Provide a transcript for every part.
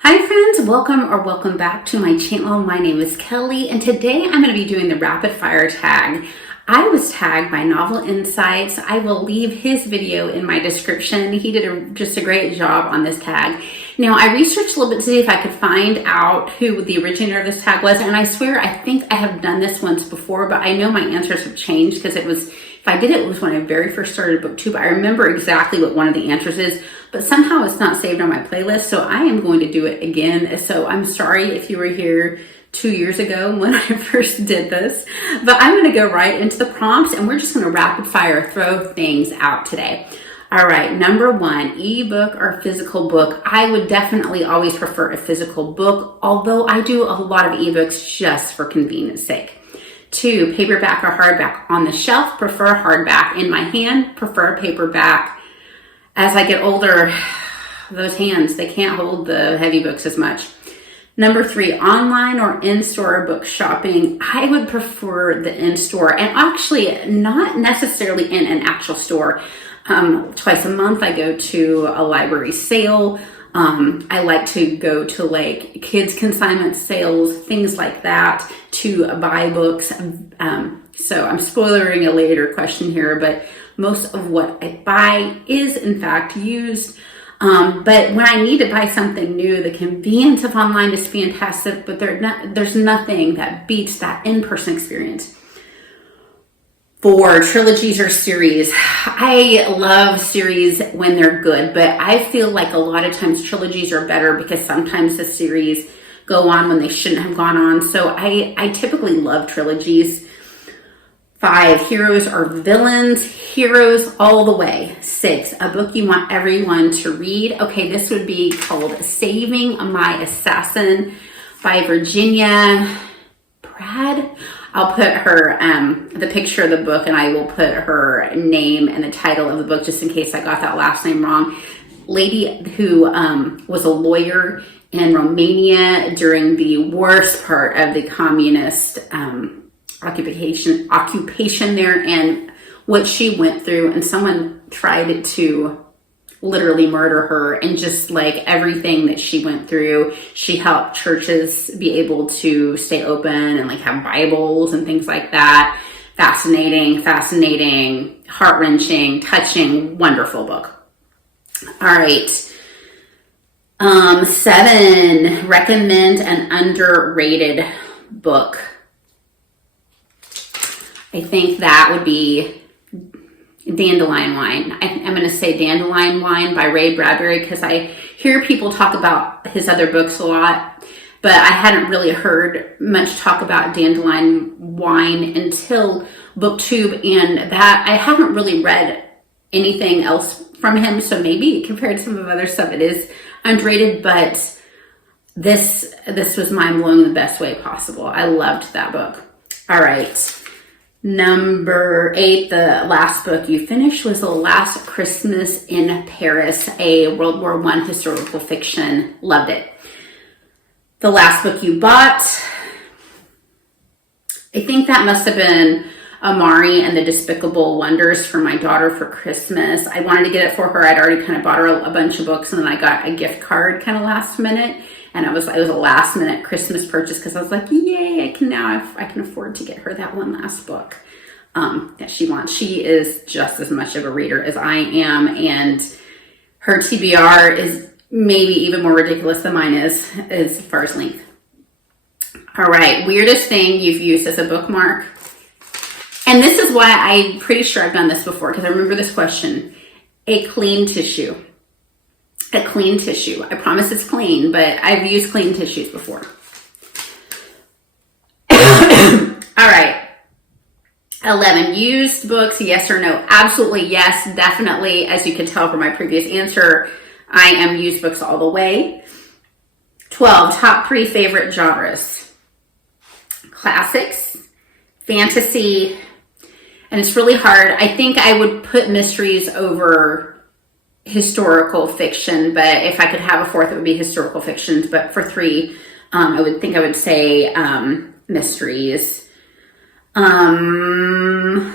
Hi friends, welcome back to my channel. My name is Kelly and today I'm going to be doing the rapid fire tag. I was tagged by Novel Insights. I will leave his video in my description. He did just a great job on this tag. Now I researched a little bit to see if I could find out who the originator of this tag was, and I swear I think I have done this once before, but I know my answers have changed because if I did it was when I very first started BookTube. I remember exactly what one of the answers is, but somehow it's not saved on my playlist, so I am going to do it again. So I'm sorry if you were here 2 years ago when I first did this, but I'm going to go right into the prompts and we're just going to rapid fire throw things out today. All right, number one, ebook or physical book. I would definitely always prefer a physical book, although I do a lot of ebooks just for convenience sake. 2, paperback or hardback. On the shelf, prefer hardback. In my hand, prefer paperback. As I get older, those hands, they can't hold the heavy books as much. Number 3, online or in-store book shopping. I would prefer the in-store, and actually not necessarily in an actual store. Twice a month I go to a library sale. I like to go to like kids consignment sales, things like that, to buy books. So I'm spoilering a later question here, but most of what I buy is in fact used. But when I need to buy something new, the convenience of online is fantastic, but there's nothing that beats that in-person experience. 4, trilogies or series. I love series when they're good, but I feel like a lot of times trilogies are better because sometimes the series go on when they shouldn't have gone on. So I typically love trilogies. 5, heroes or villains. Heroes all the way. 6, a book you want everyone to read. Okay, this would be called Saving My Assassin by Virginia Brad. I'll put her, the picture of the book, and I will put her name and the title of the book just in case I got that last name wrong. Lady who was a lawyer in Romania during the worst part of the communist occupation there, and what she went through, and someone tried to literally murder her, and just like everything that she went through, she helped churches be able to stay open and like have Bibles and things like that. Fascinating, heart-wrenching, touching, wonderful book. All right. 7, recommend an underrated book. I think that would be Dandelion Wine. I'm going to say Dandelion Wine by Bradbury because I hear people talk about his other books a lot, but I hadn't really heard much talk about Dandelion Wine until BookTube, and that I haven't really read anything else from him, so maybe compared to some of the other stuff it is underrated, but this was mind-blowing in the best way possible. I loved that book. All right. Number 8, the last book you finished was The Last Christmas in Paris, a World War I historical fiction. Loved it. The last book you bought, I think that must have been Amari and the Despicable Wonders for my daughter for Christmas. I wanted to get it for her. I'd already kind of bought her a bunch of books, and then I got a gift card kind of last minute. And it was a last minute Christmas purchase because I was like, yay, I can afford to get her that one last book that she wants. She is just as much of a reader as I am, and her TBR is maybe even more ridiculous than mine is as far as length. All right, weirdest thing you've used as a bookmark. And this is why I'm pretty sure I've done this before because I remember this question. A clean tissue. A clean tissue. I promise it's clean, but I've used clean tissues before. All right. 11, used books, yes or no? Absolutely yes, definitely. As you can tell from my previous answer, I am used books all the way. 12, top 3 favorite genres. Classics, fantasy, and it's really hard. I think I would put mysteries over historical fiction, but if I could have a fourth, it would be historical fictions. But for 3, I would say mysteries. Borrow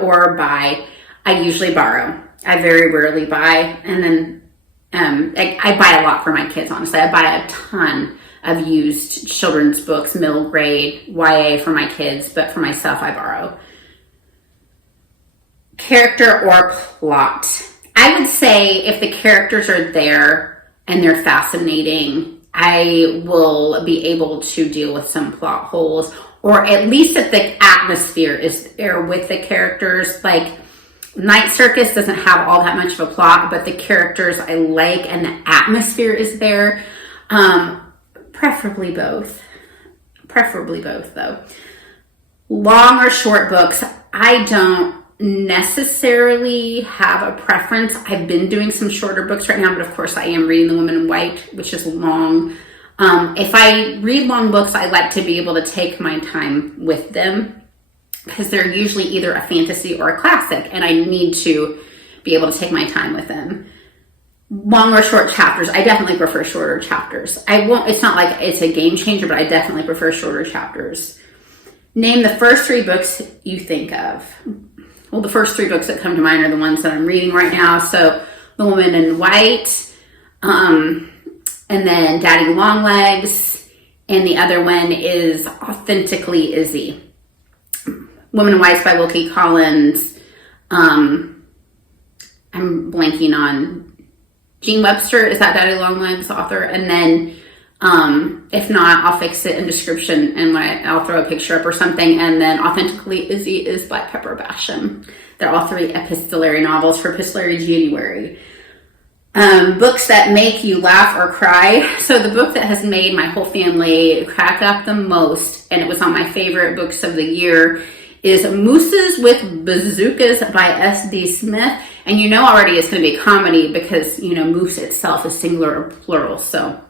or buy. I usually borrow. I very rarely buy, and then I buy a lot for my kids, honestly. I buy a ton of used children's books, middle grade, YA for my kids, but for myself, I borrow. Character or plot? I would say if the characters are there and they're fascinating, I will be able to deal with some plot holes, or at least that the atmosphere is there with the characters. Like Night Circus doesn't have all that much of a plot, but the characters I like and the atmosphere is there. Preferably both. Preferably both, though. Long or short books, I don't necessarily have a preference. I've been doing some shorter books right now, but of course I am reading The Woman in White, which is long. If I read long books, I like to be able to take my time with them because they're usually either a fantasy or a classic, and I need to be able to take my time with them. Long or short chapters, I definitely prefer shorter chapters. It's not like it's a game changer, but I definitely prefer shorter chapters. Name the first 3 books you think of. Well, the first 3 books that come to mind are the ones that I'm reading right now. So The Woman in White, and then Daddy Longlegs, and the other one is Authentically Izzy. Woman in White by Wilkie Collins. I'm blanking on Webster. Is that Daddy Longlegs author? And then if not, I'll fix it in description and I'll throw a picture up or something. And then Authentically Izzy is by Pepper Basham. They're all 3 epistolary novels for Epistolary January. Books that make you laugh or cry. So the book that has made my whole family crack up the most, and it was on my favorite books of the year, is Mooses with Bazookas by S.D. Smith. And you know already it's going to be a comedy because, moose itself is singular or plural. So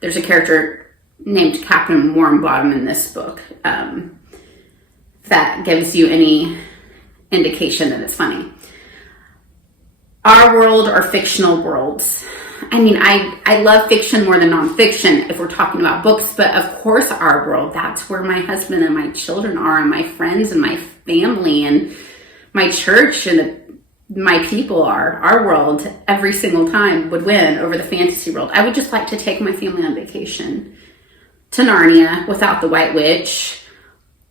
there's a character named Captain Warmbottom in this book. That gives you any indication that it's funny. Our world or fictional worlds? I mean, I love fiction more than nonfiction if we're talking about books, but of course our world, that's where my husband and my children are, and my friends and my family and my church and my people are. Our world every single time would win over the fantasy world. I would just like to take my family on vacation to Narnia without the White Witch,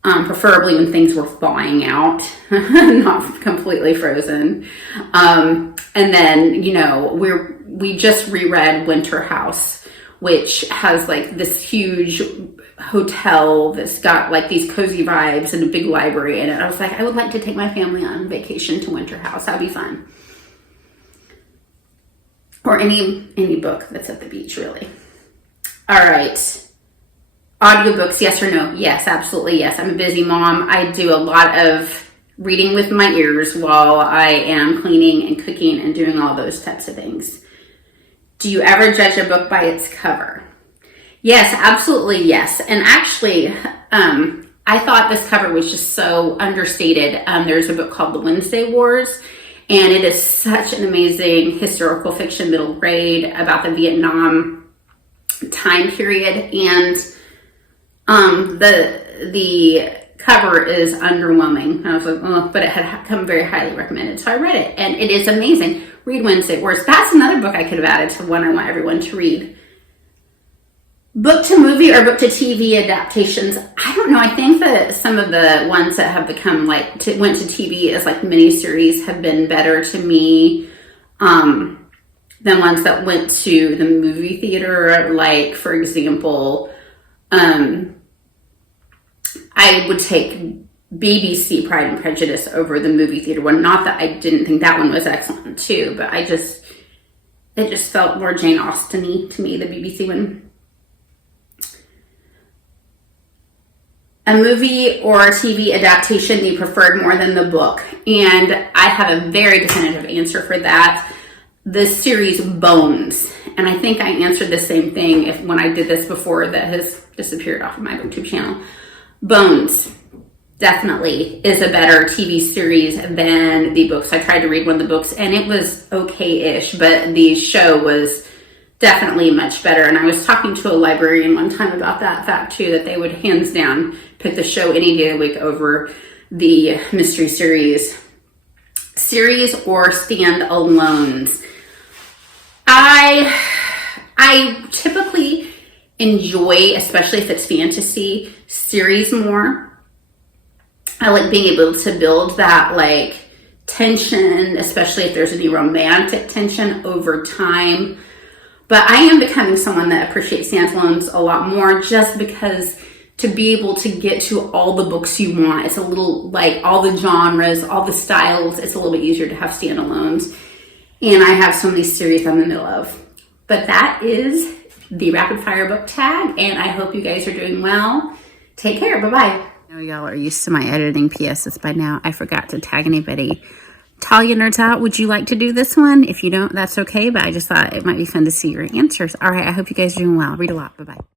preferably when things were thawing out, not completely frozen. And then, we just reread Winterhouse, which has like this huge hotel that's got like these cozy vibes and a big library in it. I was like, I would like to take my family on vacation to Winterhouse. That'd be fun. Or any book that's at the beach, really. All right. Audiobooks, yes or no? Yes, absolutely yes. I'm a busy mom. I do a lot of reading with my ears while I am cleaning and cooking and doing all those types of things. Do you ever judge a book by its cover? Yes, absolutely yes. And actually, I thought this cover was just so understated. There's a book called The Wednesday Wars, and it is such an amazing historical fiction, middle grade, about the Vietnam time period. And the cover is underwhelming. And I was like, oh, but it had come very highly recommended. So I read it, and it is amazing. Read Wednesday Wars. That's another book I could have added to one I want everyone to read. Book to movie or book to TV adaptations? I don't know. I think that some of the ones that have become went to TV as like miniseries have been better to me than ones that went to the movie theater. Like, for example, I would take BBC Pride and Prejudice over the movie theater one. Not that I didn't think that one was excellent too, but it just felt more Jane Austen-y to me, the BBC one. A movie or TV adaptation you preferred more than the book? And I have a very definitive answer for that. The series Bones. And I think I answered the same thing when I did this before that has disappeared off of my BookTube channel. Bones definitely is a better TV series than the books. I tried to read one of the books and it was okay-ish, but the show was definitely much better. And I was talking to a librarian one time about that fact too, that they would hands down pick the show any day of the week over the mystery series or stand-alones. I I typically enjoy, especially if it's fantasy series more. I like being able to build that like tension, especially if there's any romantic tension over time. But I am becoming someone that appreciates standalones a lot more, just because to be able to get to all the books you want, it's a little like all the genres, all the styles, it's a little bit easier to have standalones. And I have so many series I'm in the middle of. But that is the rapid fire book tag, and I hope you guys are doing well. Take care. Bye-bye. I know y'all are used to my editing PSs by now. I forgot to tag anybody. Talia Nerds Out, would you like to do this one? If you don't, that's okay, but I just thought it might be fun to see your answers. All right, I hope you guys are doing well. Read a lot. Bye-bye.